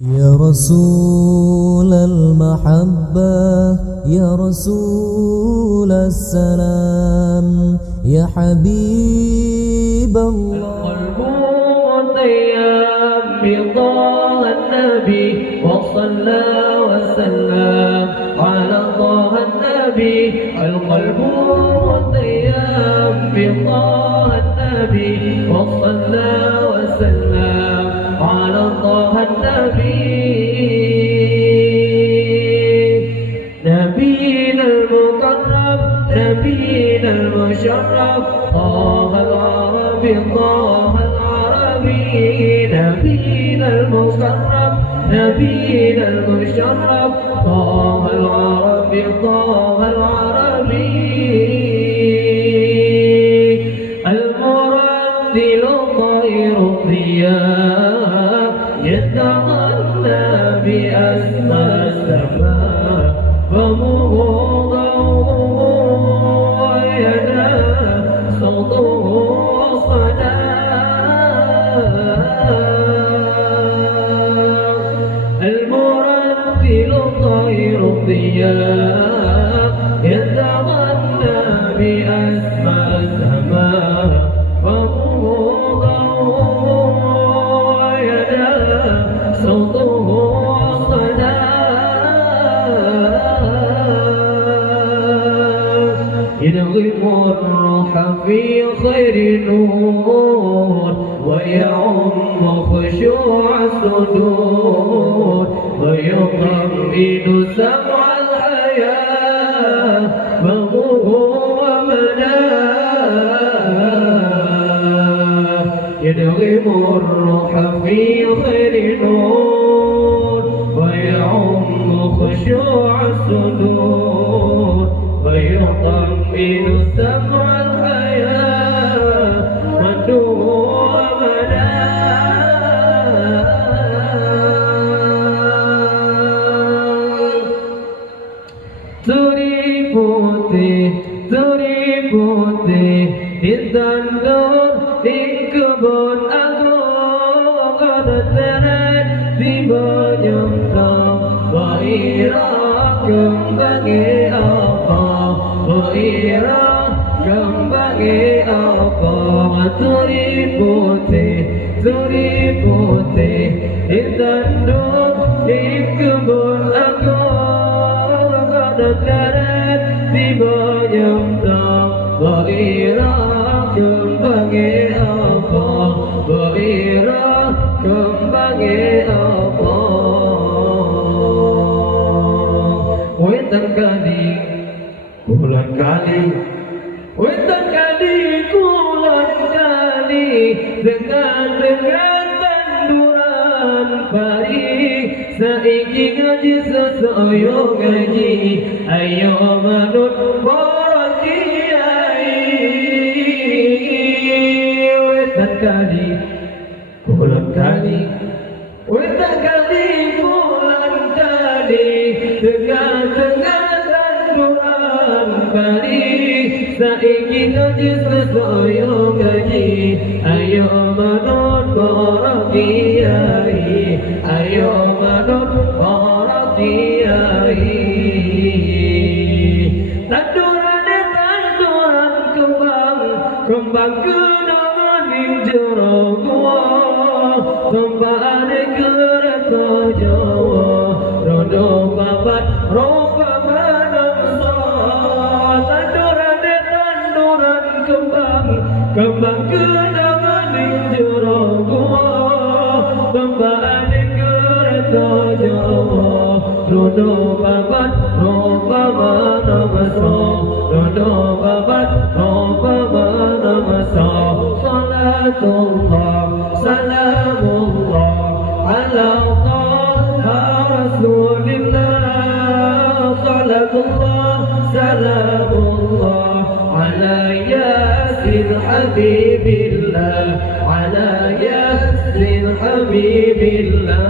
يا رسول المحبة يا رسول السلام يا حبيب الله. القلب مطيب بطه النبي وصلى وسلم على طه النبي. القلب مطيب بطه النبي وصلى وسلم على طه النبي. نبينا المقرب نبينا المشرف طه العربي طه العربي. نبينا المقرب نبينا المشرف طه العربي طه العربي. المرتل طير الضياء يتغنى بأسماء السماء فموضع وينام صوته وصنام. المرتل طير الضياء يتغنى بأسماء السماء فموضع وينام صوته وصنام. ينغم الروح في خير نور ويعم خشوع الصدور ويطمئن سمع الحياة فهو ومناه. ينغم الروح في خير نور ويعم خشوع الصدور ويطمئن سمع الحياة وهو ومناه. Turi putih intan nur di kebun agung kebetulan tiba nyentang Bairah kembali apa Bairah kembali apa. Turi putih intan nur di kebun agung kebetulan tiba nyentang Bairah kembali apa Bairah kembali apa. Wetan kali bulan kali wetan kali bulan kali dengan tanduran pari saiki ngaji sesoyo ngaji ayo manut para kiai. Wetan kali bulan kali wetan kali bulan kali tengah-tengah tanduran pari saiki ngaji sesoyo ngaji ayo manut para kiai ayo manut para kiai. Tanduran kembang kenangan ning jero gua kembane kereta Jawa rodo babat roba manungsa. Tanduran kembang kenangan ning jero gua kembane kereta Jawa rodo babat roba manungsa rodo babat roba manungsa. Salatullah salamullah ala taha rasulillah. Salatullah salamullah ala yasin habibillah ala yasin habibillah.